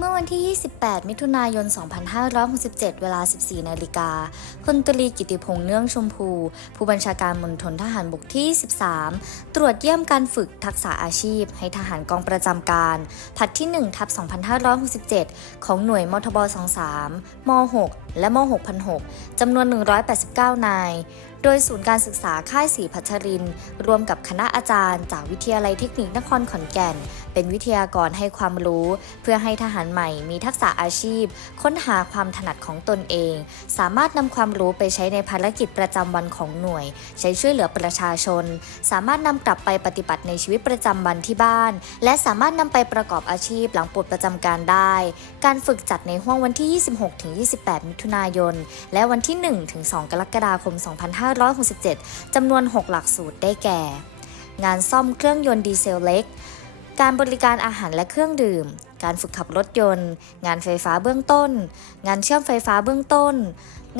เมื่อวันที่ 28 มิถุนายน 2567 เวลา 14 นาฬิกาพลตรีกิติพงษ์เนื่องชมพู ผู้บัญชาการมณฑลทหารบกที่ 13 ตรวจเยี่ยมการฝึกทักษะอาชีพ ให้ทหารกองประจำการ ผัดที่ 1 ทับ 2567 ของหน่วยมทบ 23 ม 6 และม 6,006จำนวน 189 นาย โดยศูนย์การศึกษาค่ายศรีพัชรินร์รวมกับคณะอาจารย์ จากวิทยาลัยเทคนิคนครขอนแก่น เป็นวิทยากรให้ความรู้ เพื่อให้ทหารใหม่มีทักษะอาชีพ ค้นหาความถนัดของตนเอง สามารถนำความรู้ไปใช้ในภารกิจประจำวันของหน่วย ใช้ช่วยเหลือประชาชน สามารถนำกลับไปปฏิบัติในชีวิตประจำวันที่บ้าน และสามารถนำไปประกอบอาชีพหลังปลดประจำการได้ การฝึกจัดในห้วงวันที่ 26-28 มิถุนายน และวันที่ 1-2 กรกฎาคม 255 2567 จำนวน 6 หลักสูตรได้แก่ งานซ่อมเครื่องยนต์ดีเซลเล็ก การบริการอาหารและเครื่องดื่ม การฝึกขับรถยนต์ งานไฟฟ้าเบื้องต้น งานเชื่อมไฟฟ้าเบื้องต้น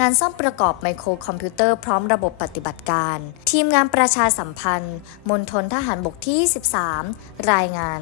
งานซ่อมประกอบไมโครคอมพิวเตอร์พร้อมระบบปฏิบัติการ ทีมงานประชาสัมพันธ์มณฑลทหารบกที่ 13 รายงาน